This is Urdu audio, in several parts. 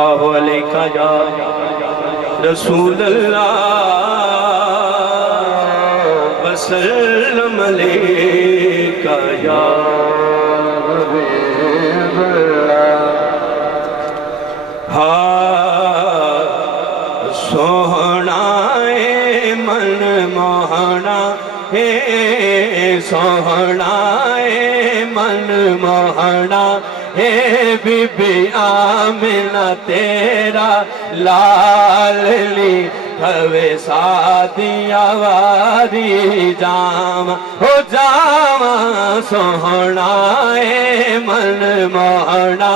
علیکہ یا رسول اللہ وسلم علیکہ یا حبیب اللہ سوہنا اے من موہنا سوہنا اے من موہنا بی بی آمنہ تیرا لاللی کھوے سادیا واری جام ہو جام سوہنا اے من موہنا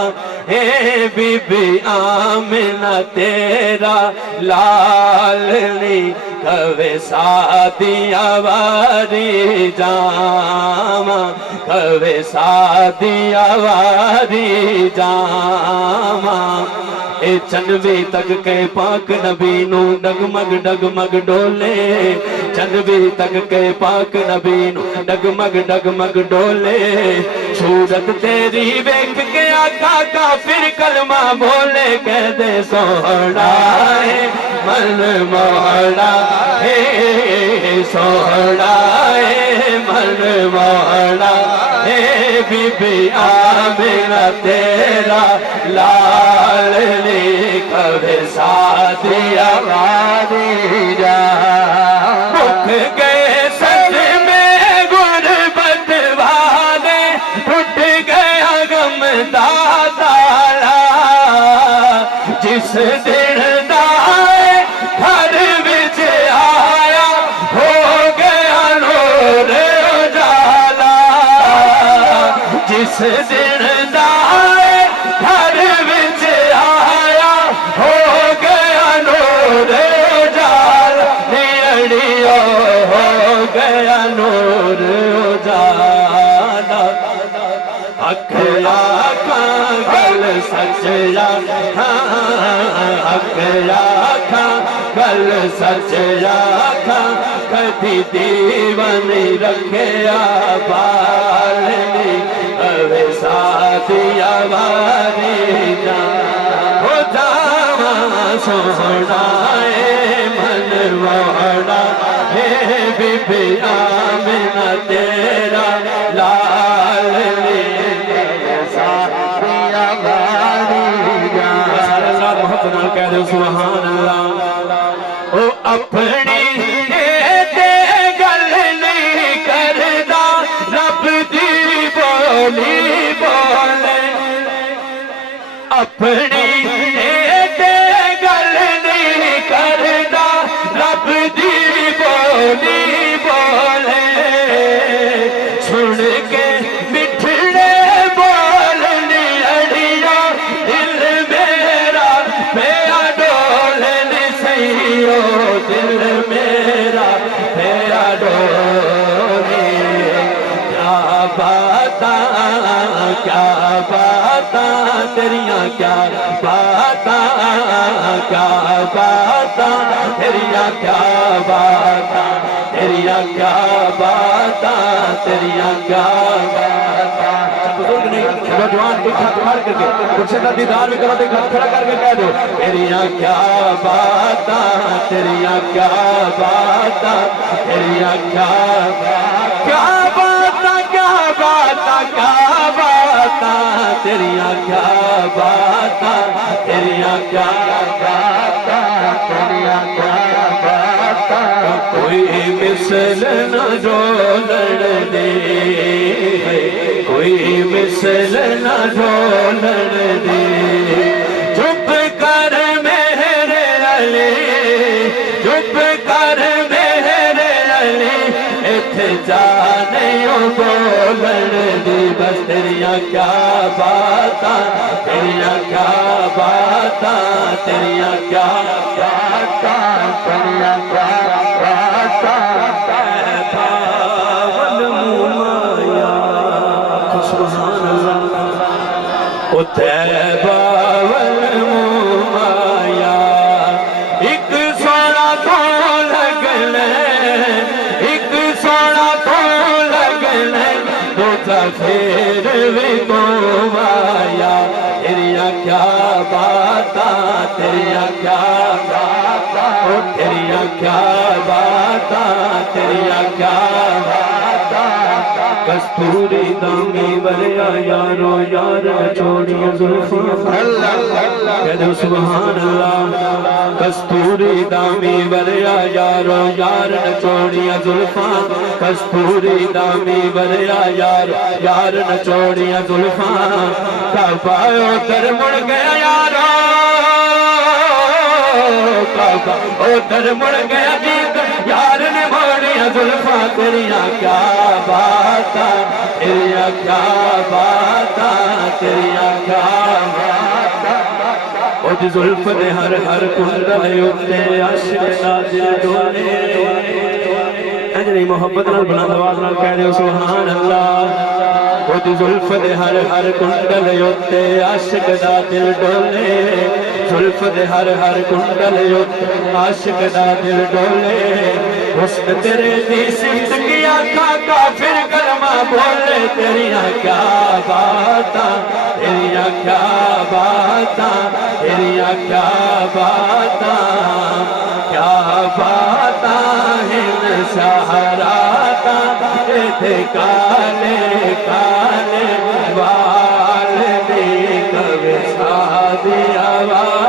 بی بی آمنہ تیرا لاللی کھوے سادیا واری جام کھوے سادیا واری جام اے چنوی تک کے پاک نبی نو ڈگمگ ڈگمگ ڈولے چنوی تک کے پاک نبی نو ڈگمگ ڈگمگ ڈولے صورت تیری ویکھ کے آقا کافر کلمہ بولے کہہ دے سوہنا ہے من موہنا ہے سوہنا ہے من موہنا ہے بی بی آمنہ تیرا لاللی کبھی سادیا واری جام بک گئے سچ میں غربت والے ٹوٹ گیا غم دادالا جس دن دائے گھر وچ آیا ہو گیا نور اجالا جس دن دائے گھر وچ آیا ہو گیا نور اجالا نیڑیوں ہو گیا نور اجالا حق آکھاں گل سچ حق آکھاں گل سچ آکھاں کدی دیوانی رکھیا بالنی اوے سادیا واری جام ہو جام سوہنا اے من موہنا ہے بی بی آمنہ تیرا لاللی سادیا واری جام سارے ساتھ محبت نال کہہ دو سبحان اللہ او اپنی گل نہیں کردا رب دی بولی بولے اپنی گل نہیں کردا رب دی بولی بولے سن کے مٹھڑے بولنی اڑیا دل میرا پیا ڈولنی سیو دل میرا پیا ڈولنی کیا باتاں تیریاں کیا باتاں تیریاں کیا باتاں تیریاں کیا باتاں تیریاں کیا باتاں بزرگ نہیں نوجوان ایک ہاتھ کھڑ کر کے مرشد کا دیدار بھی کرو ایک ہاتھ کھڑا کر کے کہہ دو تیریاں کیا باتاں تیریاں کیا باتاں تیریاں کیا باتاں کیا باتاں کیا باتاں تیریاں کیا باتاں تیریاں کیا باتاں تیریاں کیا باتاں کوئی مثل نہ ڈولن دے کوئی مثل نہ ڈولن دے چپ کر میرے علی چپ کر میرے علی اتھے جانیوں بولن دی بس تیریاں کیا باتاں تیریاں کیا باتاں تیریاں کیا باتاں تیریاں کیا باتاں پاون مومایا سبحان اللہ او تیبہ والمومایا ایک سونا تو لگنے ایک سونا تو لگنے دو پھر بھی مومایا تیریاں کیا بات باتاں تیریاں کیا باتاں او تیریاں کیا باتاں تیریاں کیا باتاں کستوری دامی وریا یارو یار چھوڑیا زلفاں کہہ دو سبحان اللہ کستوری دامی وریا یارو یار چھوڑیا زلفاں کستوری دامی وریا یار چھوڑیا زلفاں کعبہ ادھر مڑ گیا یارو کعبہ ادھر مڑ گیا یار نے موڑیا زلفاں تیریاں کیا باتاں تیریاں کیا باتاں تیریاں کیا باتاں او دی زلف نے ہر کنڈل اتے عشق دا دل ڈولے اجری محبت نال بلند آواز نال کہہ دیو سبحان اللہ او دی زلف نے ہر کنڈل اتے عشق دا دل ڈولے زلف دے ہر کنڈل اتے عاشق دا دل ڈولے حسن تیرے دی صفت کی آنکھاں کافر کلمہ بولے تیریاں کیا باتاں تیریاں کیا باتاں تیریاں کیا باتاں ہن سہراتا ایتھے کالے کالے وال دی کبھی سادی آواز